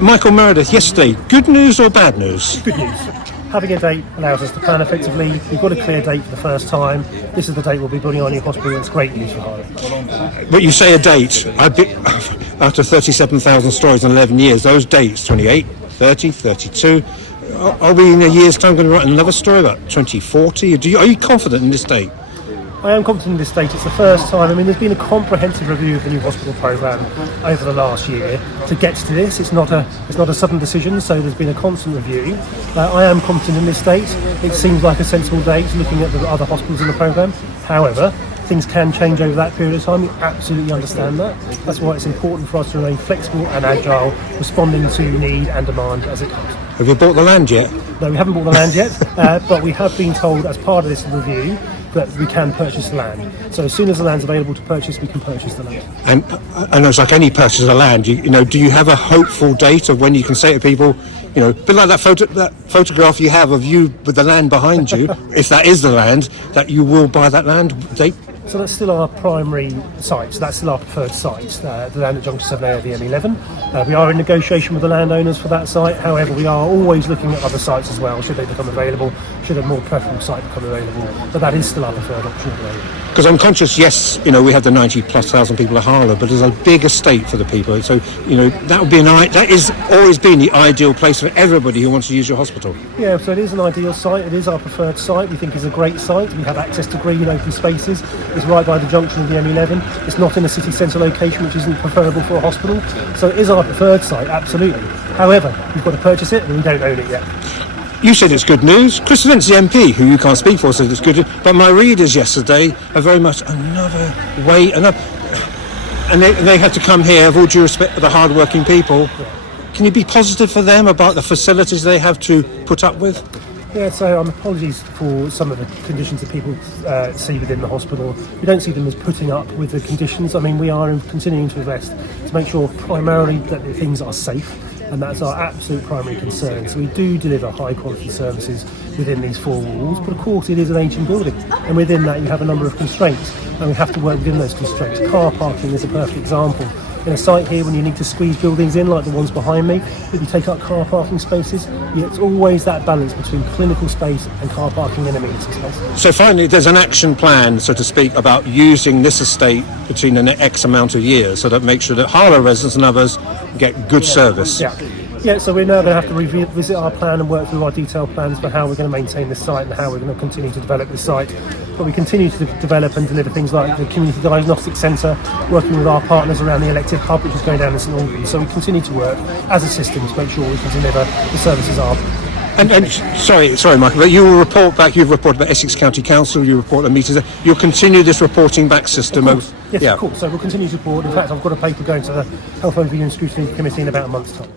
Michael Meredith, yesterday, good news or bad news? Good news. Having a date allows us to plan effectively. We've got a clear date for the first time. This is the date we'll be building our new hospital. It's great news for Harlow. But you say a date. After 37,000 stories in 11 years, those dates, 28, 30, 32, are we in a year's time going to write another story about 2040? Are you confident in this date? I am confident in this date. It's the first time. I mean, there's been a comprehensive review of the new hospital programme over the last year to get to this. It's not a sudden decision, so there's been a constant review. I am confident in this date. It seems like a sensible date looking at the other hospitals in the programme. However, things can change over that period of time. We absolutely understand that. That's why it's important for us to remain flexible and agile, responding to need and demand as it comes. Have you bought the land yet? No, we haven't bought the land yet, but we have been told as part of this review that we can purchase the land. So as soon as the land's available to purchase, we can purchase the land. And it's like any purchase of land, do you have a hopeful date of when you can say to people, a bit like that photograph you have of you with the land behind you, if that is the land, that you will buy that land date? So that's still our primary site, so that's still our preferred site, the land at Junction 7A of the M11. We are in negotiation with the landowners for that site. However, we are always looking at other sites as well, should they become available, should a more preferable site become available. But that is still our preferred option at the moment. Because I'm conscious, yes, we have the 90,000+ people at Harlow, but there's a big estate for the people. So, that is always been the ideal place for everybody who wants to use your hospital. Yeah, so it is an ideal site. It is our preferred site. We think it's a great site. We have access to green open spaces. It's right by the junction of the M11. It's not in a city centre location, which isn't preferable for a hospital. So it is our preferred site, absolutely. However, we've got to purchase it and we don't own it yet. You said it's good news. Chris Vince, the MP, who you can't speak for, said it's good news. But my readers yesterday are very much another way, and they had to come here, with all due respect for the hard-working people. Can you be positive for them about the facilities they have to put up with? Yeah, so apologies for some of the conditions that people see within the hospital. We don't see them as putting up with the conditions. I mean, we are continuing to invest to make sure primarily that the things are safe, and that's our absolute primary concern. So we do deliver high quality services within these four walls, but of course it is an ancient building, and within that you have a number of constraints, and we have to work within those constraints. Car parking is a perfect example. In a site here, when you need to squeeze buildings in, like the ones behind me, if you take up car parking spaces, it's always that balance between clinical space and car parking and amenity space. So finally, there's an action plan, so to speak, about using this estate between the next X amount of years, so that makes sure that Harlow residents and others get good service. Yeah, so we're now going to have to revisit our plan and work through our detailed plans for how we're going to maintain this site and how we're going to continue to develop this site. But we continue to develop and deliver things like the Community Diagnostic Centre, working with our partners around the elective hub, which is going down in St Albans. So we continue to work as a system to make sure we can deliver the services our. And sorry, Michael, but you will report back. You've reported about Essex County Council. You report the meetings. You'll continue this reporting back system. Of course. Yes, of course. So we'll continue to report. In fact, I've got a paper going to the Health Overview and Scrutiny Committee in about a month's time.